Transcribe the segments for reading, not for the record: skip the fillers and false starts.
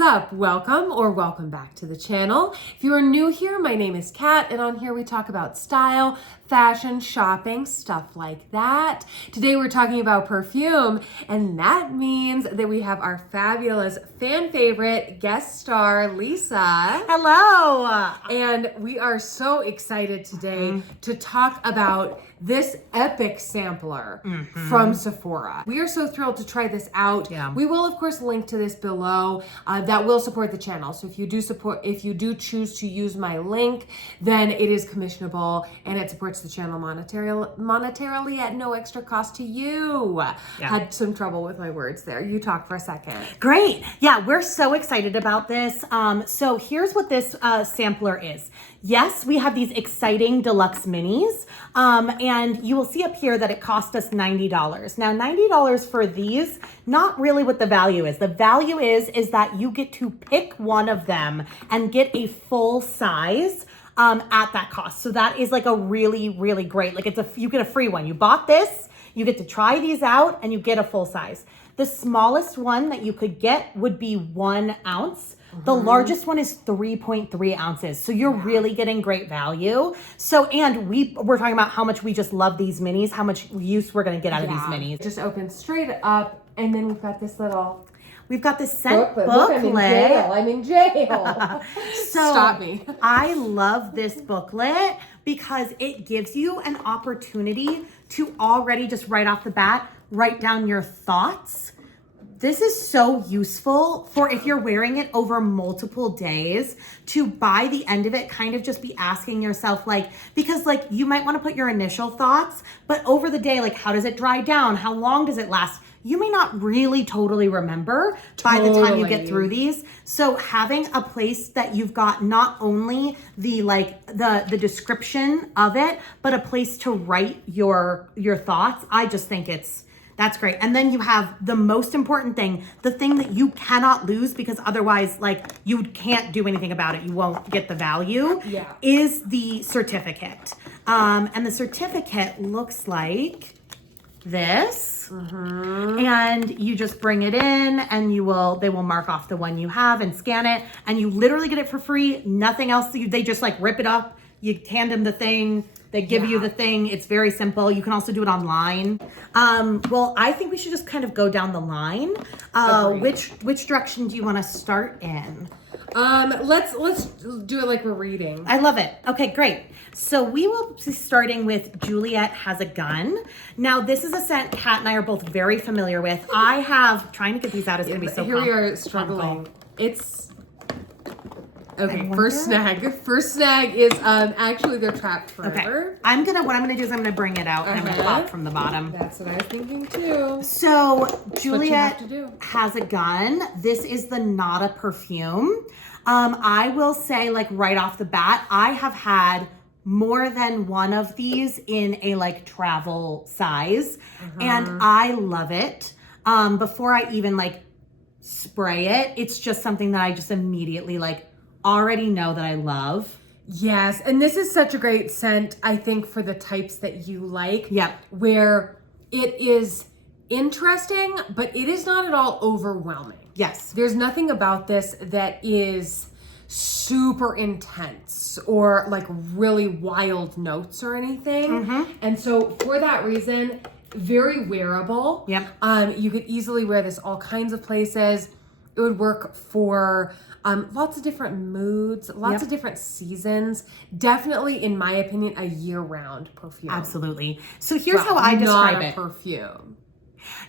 What's up? Welcome back to the channel. If you are new here, my name is Kat, and on here we talk about style, fashion, shopping, stuff like that. Today we're talking about perfume, and that means that we have our fabulous fan favorite guest star, Lisa. Hello. And we are so excited today to talk about this epic sampler from Sephora. We are so thrilled to try this out. Yeah. We will of course link to this below. That will support the channel. So if you do choose to use my link, then it is commissionable and it supports the channel monetarily at no extra cost to you. Yeah. Had some trouble with my words there. You talk for a second. Great. Yeah, we're so excited about this. So here's what this sampler is. Yes, we have these exciting deluxe minis. And you will see up here that it cost us $90. Now, $90 for these, not really what the value is. The value is that you get to pick one of them and get a full size at that cost. So that is like a really, really great, like you get a free one. You bought this, you get to try these out and you get a full size. The smallest one that you could get would be 1 ounce. The largest one is 3.3 ounces. So you're really getting great value. So, and we're talking about how much we just love these minis, how much use we're going to get out of these minis. Just open straight up. And then we've got this little... We've got this scent booklet. Look, I'm in jail. So Stop me. I love this booklet because it gives you an opportunity to already just right off the bat, write down your thoughts. This is so useful for if you're wearing it over multiple days to by the end of it kind of just be asking yourself because you might want to put your initial thoughts, but over the day, how does it dry down? How long does it last? You may not really totally remember by the time you get through these. So having a place that you've got not only the description of it, but a place to write your thoughts, I just think that's great. And then you have the most important thing, the thing that you cannot lose because otherwise you can't do anything about it. You won't get the value, is the certificate. And the certificate looks like this. And you just bring it in and they will mark off the one you have and scan it. And you literally get it for free. Nothing else. They just rip it up. You hand them the thing. They give you the thing. It's very simple. You can also do it online. Well, I think we should just kind of go down the line. Which direction do you want to start in? Let's do it like we're reading. I love it. Okay, great. So we will be starting with Juliet Has a Gun. Now, this is a scent Kat and I are both very familiar with. Trying to get these out is going to be so Here we are struggling. It's... Okay, first snag is actually they're trapped forever. Okay. What I'm gonna do is I'm gonna bring it out and I'm gonna pop from the bottom. That's what I was thinking too. So Juliet Has a Gun. This is the Nada perfume. I will say right off the bat, I have had more than one of these in a travel size and I love it. Before I even spray it, it's just something that I just immediately already know that I love. Yes, and this is such a great scent, I think, for the types that you like. Yep. Where it is interesting, but it is not at all overwhelming. Yes. There's nothing about this that is super intense or really wild notes or anything. And so for that reason, very wearable. Yep. You could easily wear this all kinds of places. It would work for lots of different moods, lots of different seasons. Definitely, in my opinion, a year-round perfume. Absolutely. So here's how I describe it. Perfume.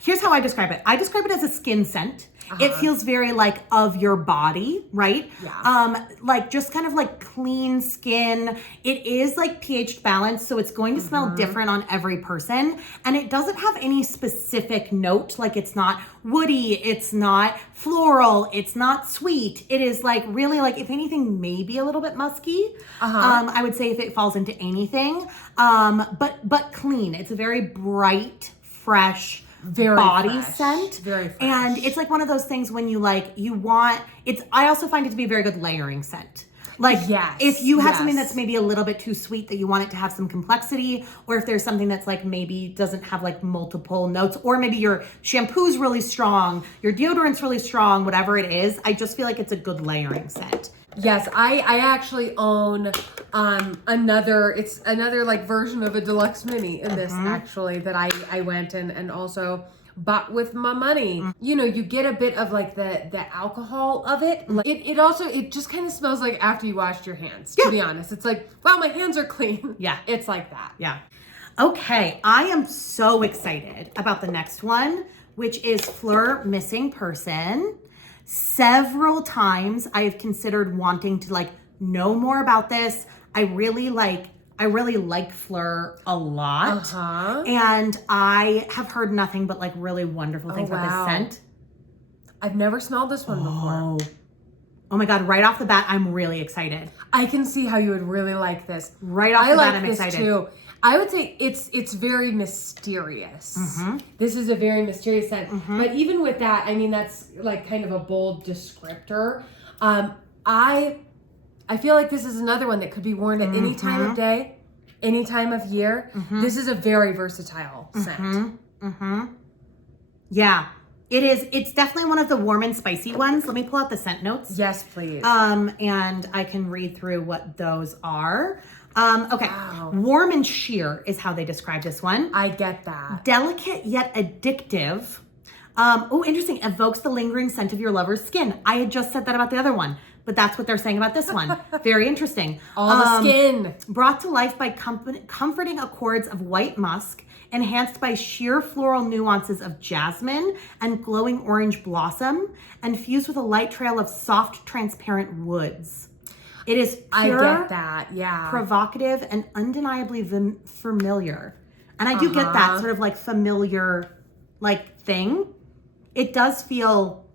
Here's how I describe it. I describe it as a skin scent. It feels very of your body, right? Yeah. Just kind of clean skin. It is pH balanced, so it's going to smell different on every person. And it doesn't have any specific note. It's not woody, it's not floral, it's not sweet. It is really if anything, maybe a little bit musky. I would say if it falls into anything. But clean. It's a very bright, fresh, very body fresh. Scent. Very fresh. And it's one of those things when you want, I also find it to be a very good layering scent. Like, Yes, if you have something yes. that's maybe a little bit too sweet that you want it to have some complexity, or if there's something that's like maybe doesn't have like multiple notes, or maybe your shampoo's really strong, your deodorant's really strong, whatever it is, I just feel like it's a good layering scent. Yes, I actually own another like version of a Deluxe Mini in this actually that I went and also bought with my money. You know, you get a bit of like the alcohol of it. Like, it also, it just kind of smells like after you washed your hands, to be honest. It's like, wow, my hands are clean. Yeah. It's like that. Yeah. Okay, I am so excited about the next one, which is Fleur Missing Person. Several times I have considered wanting to like know more about this. I really like Fleur a lot. And I have heard nothing but like really wonderful things about this scent. I've never smelled this one before. Oh my God, right off the bat, I'm really excited. I can see how you would really like this. Right off the bat, I'm this excited. Too. I would say it's very mysterious. This is a very mysterious scent. But even with that, I mean, that's like kind of a bold descriptor. I feel like this is another one that could be worn at any time of day, any time of year. This is a very versatile scent. Yeah, it is. It's definitely one of the warm and spicy ones. Let me pull out the scent notes. Yes, please. And I can read through what those are. Okay. Wow. Warm and sheer is how they describe this one. I get that. Delicate yet addictive. Oh, interesting. Evokes the lingering scent of your lover's skin. I had just said that about the other one, but that's what they're saying about this one. Very interesting. All the skin. Brought to life by comforting accords of white musk, enhanced by sheer floral nuances of jasmine and glowing orange blossom, and fused with a light trail of soft, transparent woods. It is pure, I get that, yeah. provocative, and undeniably familiar. And I do get that sort of like familiar like thing. It does feel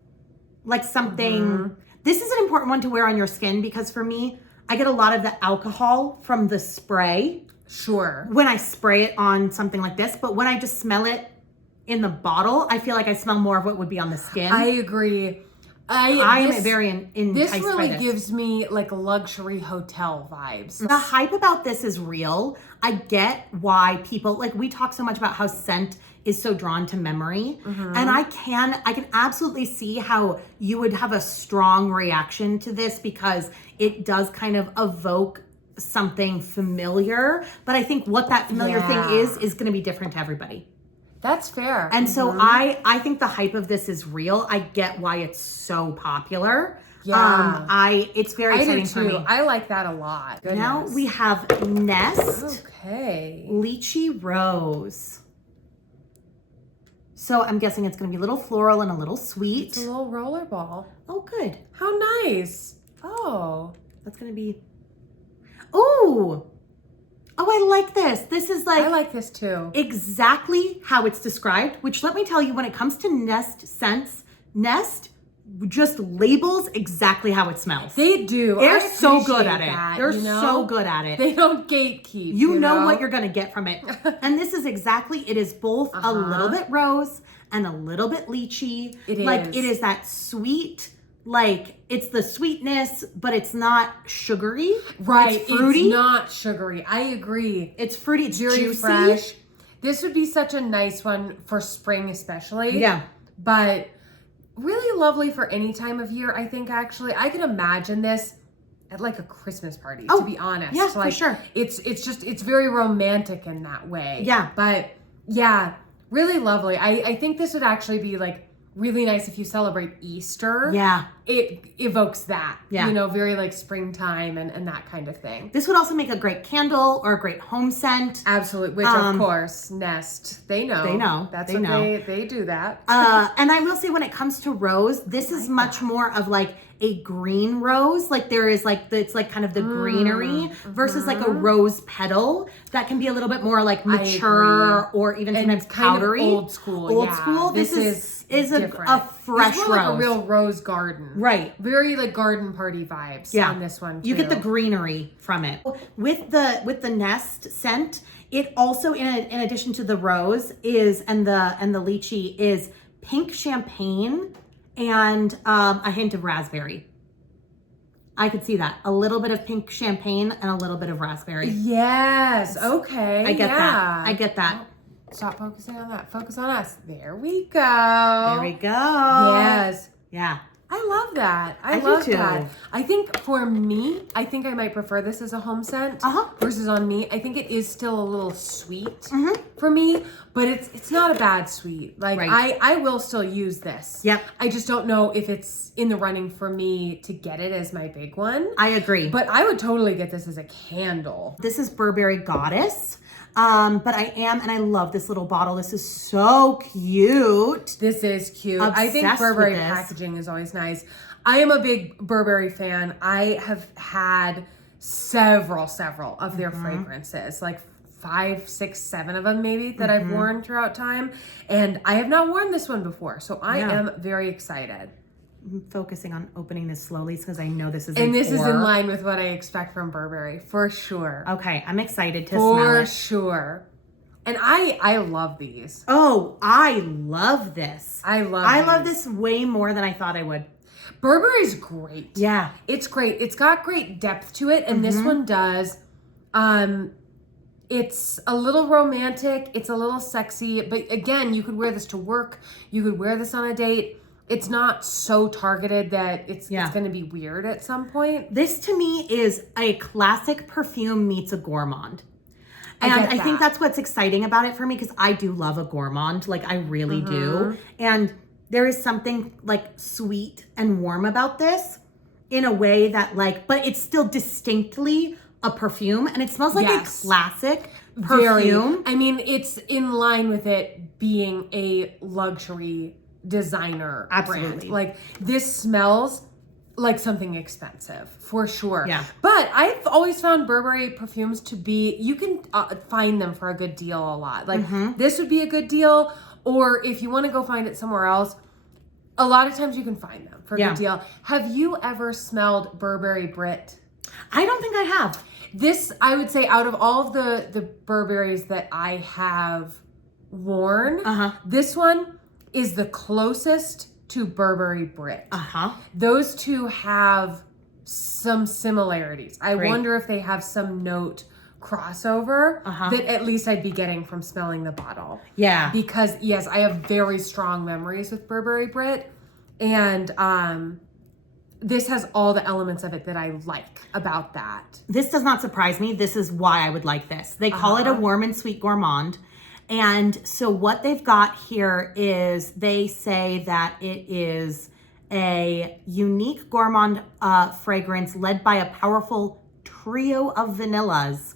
like something. This is an important one to wear on your skin because for me, I get a lot of the alcohol from the spray. Sure. When I spray it on something like this, but when I just smell it in the bottle, I feel like I smell more of what would be on the skin. I agree. I am very enticed this by really this. gives me like luxury hotel vibes. The hype about this is real. I get why people, like we talk so much about how scent is so drawn to memory. And I can absolutely see how you would have a strong reaction to this because it does kind of evoke something familiar. But I think what that familiar thing is going to be different to everybody. That's fair. And so I think the hype of this is real. I get why it's so popular. Yeah. It's very exciting for me. I like that a lot. Goodness. Now we have Nest. Okay. Lychee Rose. So I'm guessing it's going to be a little floral and a little sweet. It's a little roller ball. Oh, good. How nice. Oh. That's going to be... Oh, I like this. This is like... I like this too. Exactly how it's described, which let me tell you, when it comes to Nest scents, Nest just labels exactly how it smells. They do. They're so good at it. They're you know? so good at it. They don't gatekeep. You know what you're going to get from it. And this is exactly, it is both a little bit rose and a little bit lychee. It is that sweet, like it's the sweetness, but it's not sugary. Right. It's fruity. It's not sugary. I agree. It's fruity. It's very juicy. Fresh. This would be such a nice one for spring especially. Yeah. But really lovely for any time of year, I think, actually. I could imagine this at like a Christmas party, to be honest. Yeah, like, for sure. It's very romantic in that way. Yeah. But yeah, really lovely. I think this would actually be like really nice if you celebrate Easter. Yeah. It evokes that. Yeah. You know, very like springtime and that kind of thing. This would also make a great candle or a great home scent. Absolutely. Which of course, Nest, they know. They know. That's they what know. They do that. And I will say when it comes to rose, this is much more of like a green rose. Like there is like, it's like kind of the greenery versus like a rose petal that can be a little bit more like mature or even sometimes powdery. Kind of old school. Old school. This is a fresh rose. Like a real rose garden. Right. Very like garden party vibes on this one too. You get the greenery from it. With the Nest scent, it also in addition to the rose is and the lychee is pink champagne and a hint of raspberry. I could see that. A little bit of pink champagne and a little bit of raspberry. Yes. Okay. I get that. I get that. Oh, stop focusing on that. Focus on us. There we go. There we go. Yes. Yeah. I love that. I do love too. that. I think for me, I think I might prefer this as a home scent versus on me. I think it is still a little sweet for me, but it's not a bad sweet. Like I will still use this. Yep. I just don't know if it's in the running for me to get it as my big one. I agree. But I would totally get this as a candle. This is Burberry Goddess. But I love this little bottle. This is so cute. This is cute. Obsessed I think Burberry with this. packaging is always nice. I am a big Burberry fan. I have had several of their fragrances, like 5, 6, 7 of them maybe that I've worn throughout time. And I have not worn this one before. So I am very excited. I'm focusing on opening this slowly because I know this is And this is in line with what I expect from Burberry, for sure. Okay, I'm excited to smell it. For sure. And I love these. Oh, I love this. I love this way more than I thought I would. Burberry's great. Yeah. It's great. It's got great depth to it, and this one does. It's a little romantic. It's a little sexy. But again, you could wear this to work. You could wear this on a date. It's not so targeted that it's going to be weird at some point. This to me is a classic perfume meets a gourmand. And I think that's what's exciting about it for me because I do love a gourmand. Like I really do. And there is something like sweet and warm about this in a way that like, but it's still distinctly a perfume and it smells like a classic perfume. I mean, it's in line with it being a luxury designer brand. Like this smells like something expensive for sure. Yeah. But I've always found Burberry perfumes to be, you can find them for a good deal a lot. Like this would be a good deal. Or if you want to go find it somewhere else, a lot of times you can find them for a good deal. Have you ever smelled Burberry Brit? I don't think I have. This, I would say, out of all of the Burberrys that I have worn, this one is the closest to Burberry Brit. Those two have some similarities. I wonder if they have some note crossover that at least I'd be getting from smelling the bottle. Yeah. Because yes, I have very strong memories with Burberry Brit, and this has all the elements of it that I like about that. This does not surprise me. This is why I would like this. They call it a warm and sweet gourmand. And so what they've got here is they say that it is a unique gourmand fragrance led by a powerful trio of vanillas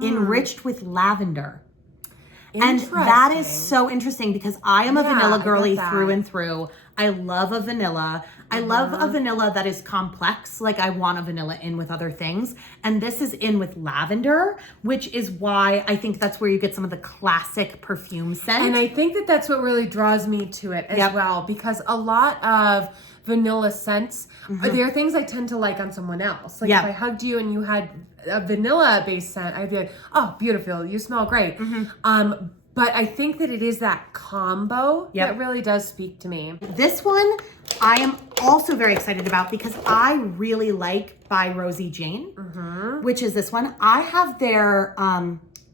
enriched with lavender. And that is so interesting because I am a vanilla girly through and through. I love a vanilla. I love a vanilla that is complex. Like I want a vanilla in with other things. And this is in with lavender, which is why I think that's where you get some of the classic perfume scent. And I think that that's what really draws me to it as well, because a lot of vanilla scents, there are things I tend to like on someone else. Like if I hugged you and you had a vanilla based scent, I'd be like, oh, beautiful, you smell great. But I think that it is that combo that really does speak to me. This one I am also very excited about because I really like by Rosie Jane, which is this one. I have their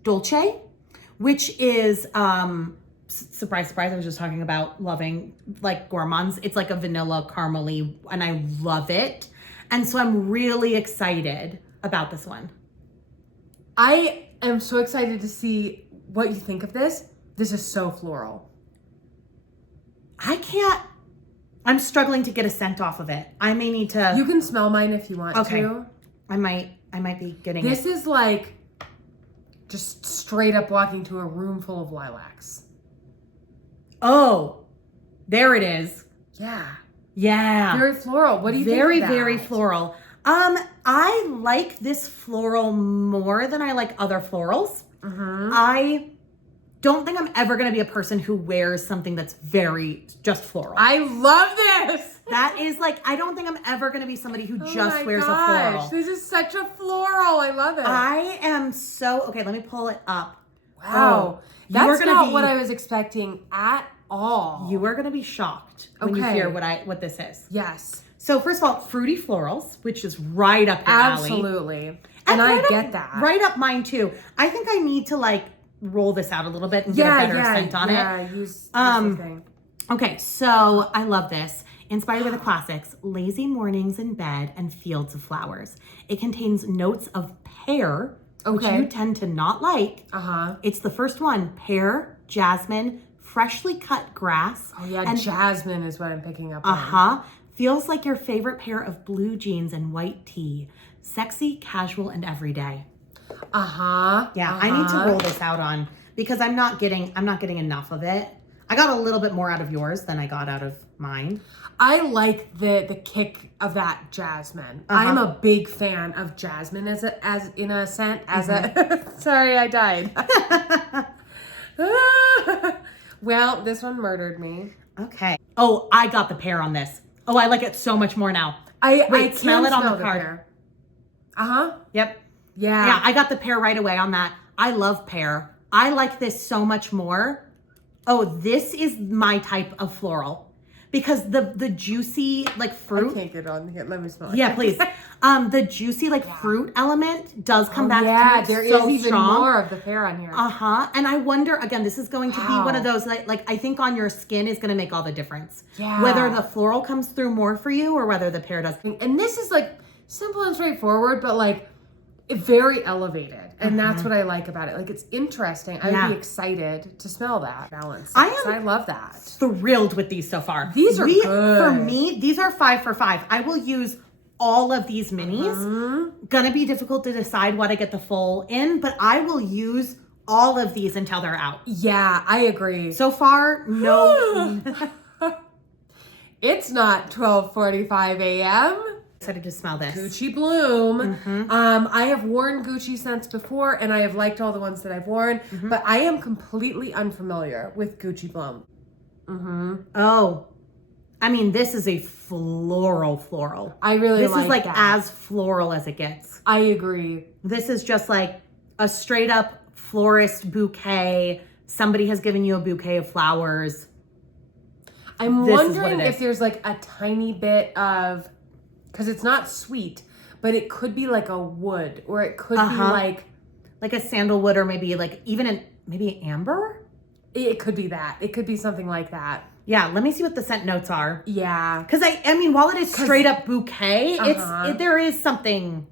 Dolce, which is, surprise, surprise, I was just talking about loving like gourmands. It's like a vanilla caramely and I love it. And so I'm really excited about this one. I am so excited to see what you think of this. This is so floral. I'm struggling to get a scent off of it. I may need to. You can smell mine if you want to. I might be getting this is like just straight up walking to a room full of lilacs. Oh, there it is. Yeah. Yeah. Very floral. What do you think of that? Very floral. I like this floral more than I like other florals. I don't think I'm ever going to be a person who wears something that's very just floral. I love this. That is like, I don't think I'm ever going to be somebody who just wears a floral. This is such a floral. I love it. I am so, okay, let me pull it up. Wow. That's not what I was expecting at all. You are going to be shocked when you hear what this is. Yes. So first of all, fruity florals, which is right up your alley. Absolutely. And I get that. Right up mine too. I think I need to like roll this out a little bit and get a better scent on it. Yeah, use the thing. Okay, so I love this. Inspired by the classics, lazy mornings in bed and fields of flowers. It contains notes of pear, which you tend to not like. It's the first one, pear, jasmine, freshly cut grass. Oh yeah, and jasmine is what I'm picking up on. Feels like your favorite pair of blue jeans and white tee. Sexy, casual, and everyday. Yeah, I need to roll this out on because I'm not getting enough of it. I got a little bit more out of yours than I got out of mine. I like the kick of that jasmine. I'm a big fan of jasmine as in a scent. Sorry, I died. Well, this one murdered me. Okay. Oh, I got the pear on this. Oh, I like it so much more now. I smell it on the card. Yep. Yeah, I got the pear right away on that. I love pear. I like this so much more. Oh, this is my type of floral. Because the juicy like fruit. I can't get on here. Let me smell it. Yeah, please. The juicy like fruit element does come back. Yeah, there is even more of the pear on here. And I wonder again. This is going to be one of those like I think on your skin is going to make all the difference. Yeah. Whether the floral comes through more for you or whether the pear does. And this is like simple and straightforward, but like very elevated. And that's what I like about it. Like it's interesting. I would be excited to smell that balance. I love that. Thrilled with these so far. These are good. For me, these are 5 for 5. I will use all of these minis. Gonna be difficult to decide what I get the full in, but I will use all of these until they're out. Yeah, I agree. So far, no. It's not 12:45 a.m. Excited to smell this. Gucci Bloom. I have worn Gucci scents before and I have liked all the ones that I've worn, but I am completely unfamiliar with Gucci Bloom. Oh, I mean, this is a floral. I really like this is like that. as floral as it gets. I agree. This is just like a straight up florist bouquet. Somebody has given you a bouquet of flowers. I'm wondering if there's like a tiny bit of, because it's not sweet, but it could be like a wood, or it could be like a sandalwood, or maybe like even maybe amber. It could be that. It could be something like that. Yeah, let me see what the scent notes are. Yeah, because I mean, while it is straight up bouquet, there is something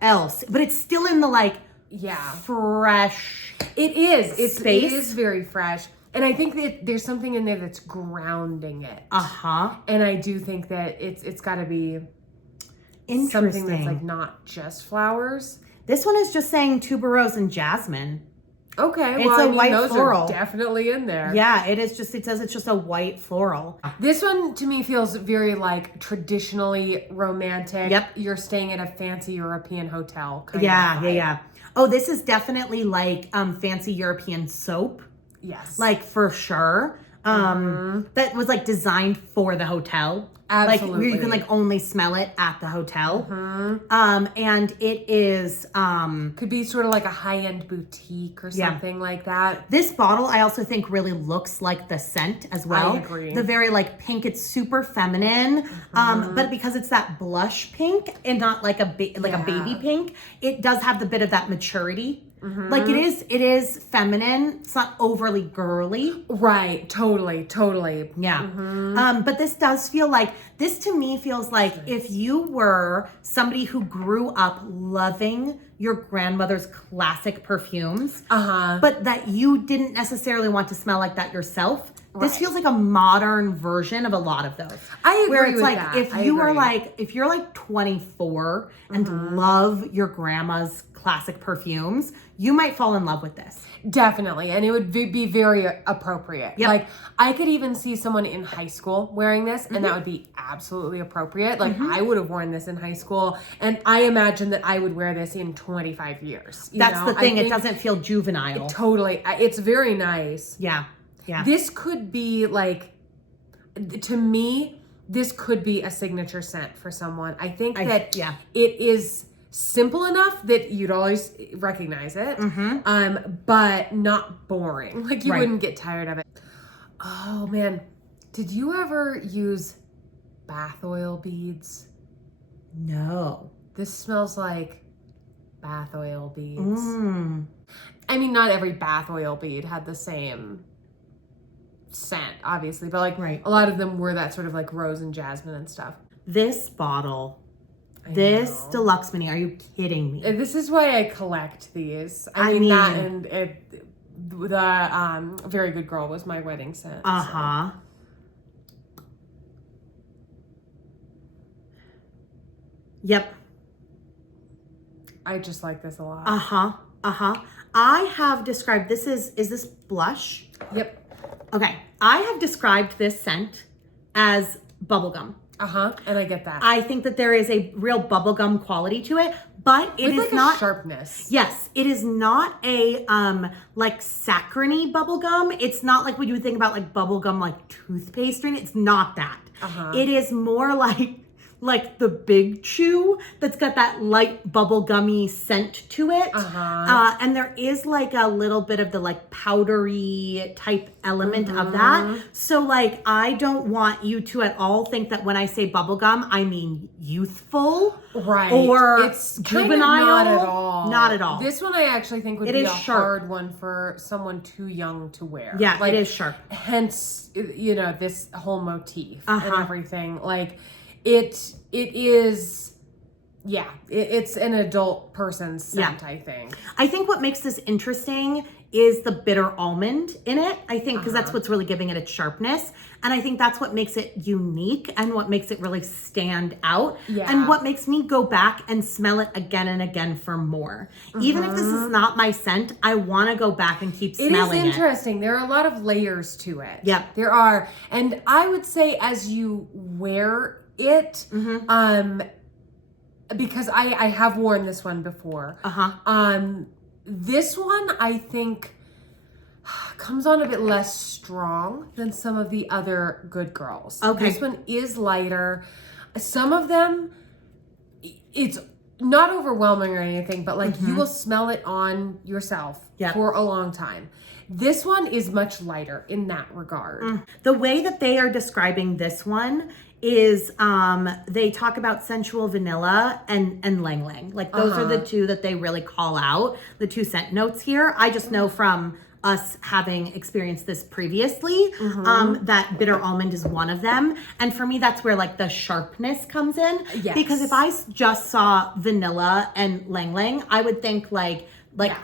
else, but it's still in the like fresh. It is. Space. It is very fresh. And I think that there's something in there that's grounding it. And I do think that it's got to be something that's like not just flowers. This one is just saying tuberose and jasmine. Okay, it's a white those floral. Are definitely in there. Yeah, it is just. It says it's just a white floral. This one to me feels very like traditionally romantic. Yep, you're staying at a fancy European hotel. Yeah. Oh, this is definitely like fancy European soap. Yes. Like for sure. That was like designed for the hotel. Absolutely. Like where you can like only smell it at the hotel. And it is could be sort of like a high-end boutique or something like that. This bottle I also think really looks like the scent as well. I agree. The very like pink, it's super feminine. But because it's that blush pink and not like a baby pink, it does have the bit of that maturity. Like it is feminine. It's not overly girly. Right. Totally. Yeah. But this does feel like, this to me feels like if you were somebody who grew up loving your grandmother's classic perfumes, but that you didn't necessarily want to smell like that yourself. This feels like a modern version of a lot of those. I agree where it's with like that. if you're like 24 and love your grandma's classic perfumes, you might fall in love with this. Definitely. And it would be very appropriate. Yep. Like I could even see someone in high school wearing this and that would be absolutely appropriate. Like I would have worn this in high school and I imagine that I would wear this in 25 years. That's the thing. It doesn't feel juvenile. Totally. It's very nice. Yeah. This could be like, to me, this could be a signature scent for someone. I think that it is simple enough that you'd always recognize it, but not boring. Like you wouldn't get tired of it. Oh man, did you ever use bath oil beads? No. This smells like bath oil beads. Mm. I mean, not every bath oil bead had the same scent, obviously, but like Right. a lot of them were that sort of like rose and jasmine and stuff. This bottle, I this know. Deluxe Mini, are you kidding me? This is why I collect these. I mean that, and the Very Good Girl was my wedding scent. Uh-huh. So. Yep. I just like this a lot. Uh-huh. Uh-huh. I have described, is this blush? Yep. Okay. I have described this scent as bubblegum. And I get that. I think that there is a real bubblegum quality to it, but it With is like not a sharpness. Yes, it is not a like saccharine bubblegum. It's not like when you think about like bubblegum like toothpaste or anything. It's not that. It is more like the Big Chew that's got that light bubblegummy scent to it. And there is like a little bit of the like powdery type element of that. So like I don't want you to at all think that when I say bubblegum, I mean youthful. Right. Or it's juvenile. not at all. Not at all. This one I actually think would It be is a sharp. hard one for someone too young to wear. Yeah, like, it is sharp. Hence, you know, this whole motif and everything. Like, it is, yeah, it's an adult person's scent, I think. I think what makes this interesting is the bitter almond in it. I think because that's what's really giving it its sharpness. And I think that's what makes it unique and what makes it really stand out. Yeah. And what makes me go back and smell it again and again for more. Even if this is not my scent, I want to go back and keep smelling it. It is interesting. There are a lot of layers to it. Yep. There are. And I would say as you wear it, because I have worn this one before. This one I think comes on a bit less strong than some of the other Good Girls. Okay. This one is lighter. Some of them, it's not overwhelming or anything, but like you will smell it on yourself for a long time. This one is much lighter in that regard. The way that they are describing this one is they talk about sensual vanilla and lang lang. Like those are the two that they really call out, the two scent notes here. I just know from us having experienced this previously that bitter almond is one of them. And for me, that's where like the sharpness comes in. Yes. Because if I just saw vanilla and lang lang, I would think like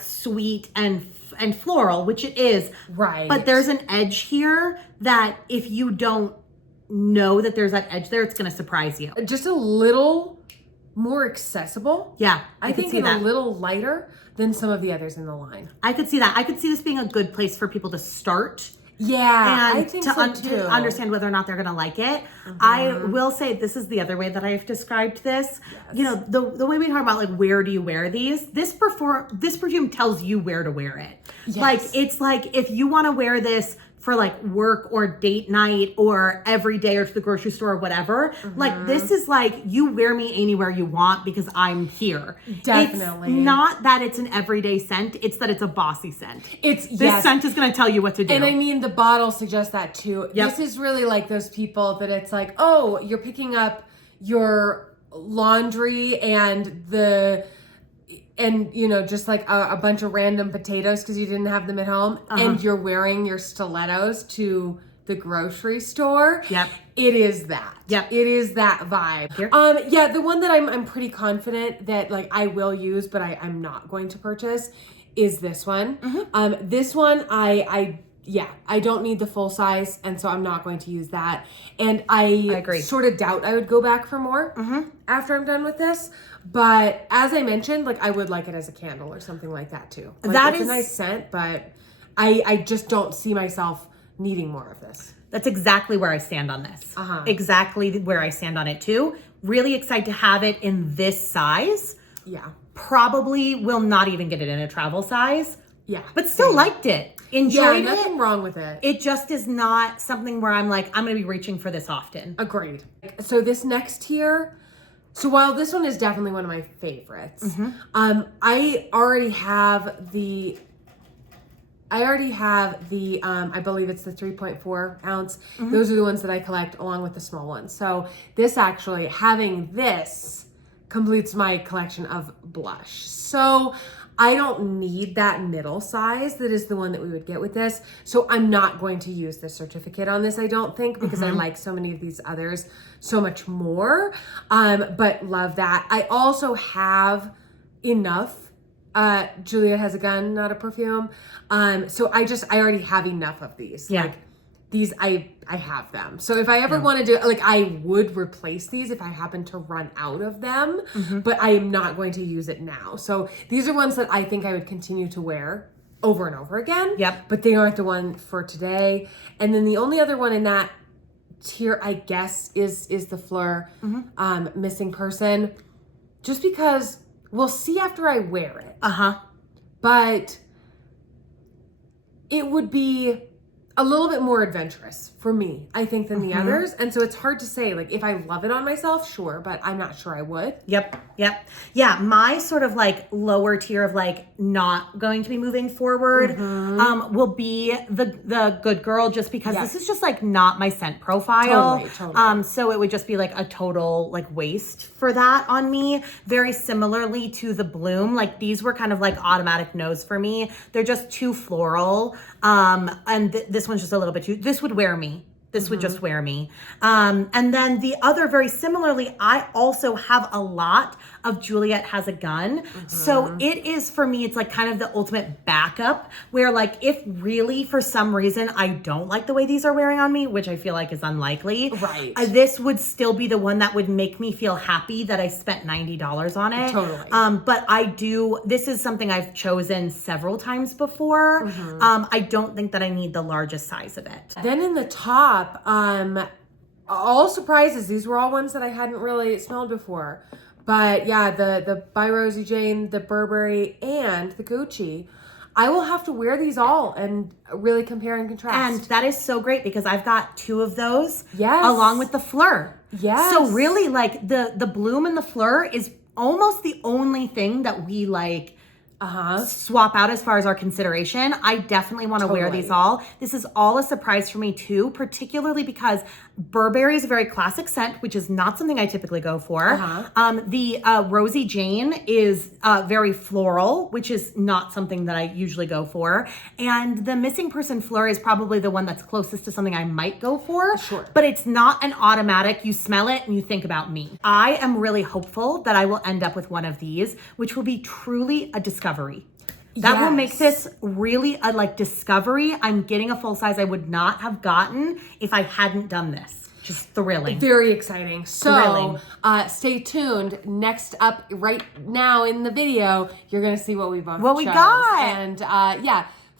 sweet and floral, which it is. Right. But there's an edge here that if you don't know that there's that edge there, it's going to surprise you. Just a little more accessible. Yeah, I think a little lighter than some of the others in the line. I could see that. I could see this being a good place for people to start. Yeah, and I think so too. To understand whether or not they're going to like it. I will say this is the other way that I've described this. Yes. You know, the way we talk about like where do you wear these? This perfume tells you where to wear it. Yes. Like it's like if you want to wear this for like work or date night or every day or to the grocery store or whatever. Like this is like you wear me anywhere you want because I'm here. Definitely. It's not that it's an everyday scent. It's that it's a bossy scent. This scent is going to tell you what to do. And I mean, the bottle suggests that too. Yep. This is really like those people that it's like, oh, you're picking up your laundry and you know, just like a bunch of random potatoes because you didn't have them at home, and you're wearing your stilettos to the grocery store. Yep. It is that. Yep. It is that vibe. Here. Yeah, the one that I'm pretty confident that like I will use, but I'm not going to purchase is this one. This one I don't need the full size, and so I'm not going to use that. And I agree. Sort of doubt I would go back for more after I'm done with this. But as I mentioned, like I would like it as a candle or something like that too. Like, it's a nice scent, but I just don't see myself needing more of this. That's exactly where I stand on this. Exactly where I stand on it too. Really excited to have it in this size. Yeah. Probably will not even get it in a travel size. Yeah. But still liked it. Enjoyed it. Nothing wrong with it. It just is not something where I'm like, I'm going to be reaching for this often. Agreed. So this next tier, so while this one is definitely one of my favorites, I already have the I already have the, I believe it's the 3.4 ounce. Those are the ones that I collect along with the small ones. So this actually, having this completes my collection of blush. So I don't need that middle size that is the one that we would get with this. So I'm not going to use the certificate on this, I don't think, because I like so many of these others so much more. But love that. I also have enough. Juliet Has a Gun, not a perfume. So I already have enough of these. Yeah. Like these, I have them. So if I ever wanted to, like, I would replace these if I happen to run out of them, but I am not going to use it now. So these are ones that I think I would continue to wear over and over again. Yep. But they aren't the one for today. And then the only other one in that tier, I guess, is the Fleur Missing Person. Just because we'll see after I wear it. But it would be a little bit more adventurous for me, I think, than the others. And so it's hard to say, like, if I love it on myself, sure, but I'm not sure I would. Yep. Yeah, my sort of like lower tier of like not going to be moving forward will be the Good Girl, just because this is just like not my scent profile. Totally. So it would just be like a total like waste for that on me. Very similarly to the Bloom, like these were kind of like automatic no's for me. They're just too floral. And this one's just a little bit too, this would wear me. This would just wear me. And then the other, very similarly, I also have a lot of Juliet Has a Gun. So it is, for me, it's like kind of the ultimate backup where like if really for some reason I don't like the way these are wearing on me, which I feel like is unlikely. Right. This would still be the one that would make me feel happy that I spent $90 on it. Totally. But this is something I've chosen several times before. I don't think that I need the largest size of it. Then in the top, all surprises. These were all ones that I hadn't really smelled before. But yeah, the by Rosie Jane, the Burberry, and the Gucci. I will have to wear these all and really compare and contrast. And that is so great because I've got 2 of those. Yes. Along with the Fleur. Yes. So really like the Bloom and the Fleur is almost the only thing that we like swap out as far as our consideration. I definitely want to wear these all. This is all a surprise for me too, particularly because Burberry is a very classic scent, which is not something I typically go for. The Rosie Jane is very floral, which is not something that I usually go for. And the Missing Person Fleur is probably the one that's closest to something I might go for. Sure. But it's not an automatic, you smell it and you think about me. I am really hopeful that I will end up with one of these, which will be truly a discovery. That will make this really a like discovery. I'm getting a full size I would not have gotten if I hadn't done this. Just thrilling. Very exciting. So stay tuned. Next up right now in the video, you're going to see what we both chose. got. And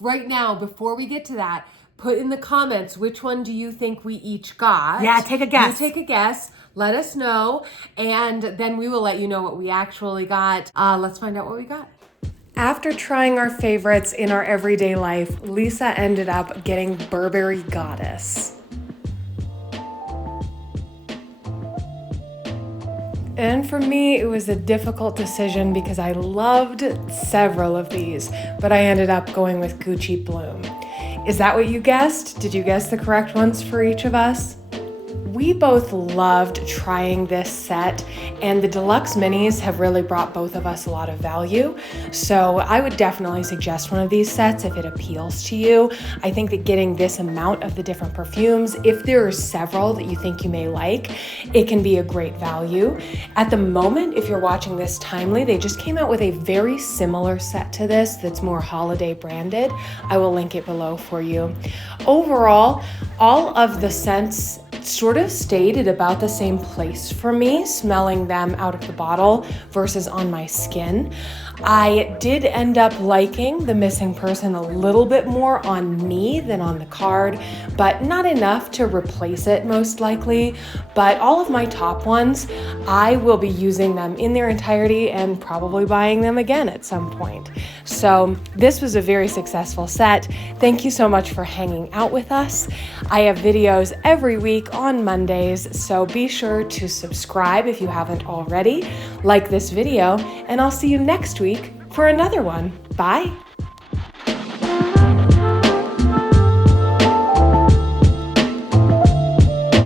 right now, before we get to that, put in the comments which one do you think we each got. Yeah, take a guess. You take a guess. Let us know. And then we will let you know what we actually got. Let's find out what we got. After trying our favorites in our everyday life, Lisa ended up getting Burberry Goddess. And for me, it was a difficult decision because I loved several of these, but I ended up going with Gucci Bloom. Is that what you guessed? Did you guess the correct ones for each of us? We both loved trying this set, and the Deluxe Minis have really brought both of us a lot of value. So I would definitely suggest one of these sets if it appeals to you. I think that getting this amount of the different perfumes, if there are several that you think you may like, it can be a great value. At the moment, if you're watching this timely, they just came out with a very similar set to this that's more holiday branded. I will link it below for you. Overall, all of the scents sort of stayed at about the same place for me, smelling them out of the bottle versus on my skin. I did end up liking the Missing Person a little bit more on me than on the card, but not enough to replace it most likely. But all of my top ones, I will be using them in their entirety and probably buying them again at some point. So this was a very successful set. Thank you so much for hanging out with us. I have videos every week on Mondays, so be sure to subscribe if you haven't already, like this video, and I'll see you next week for another one. Bye.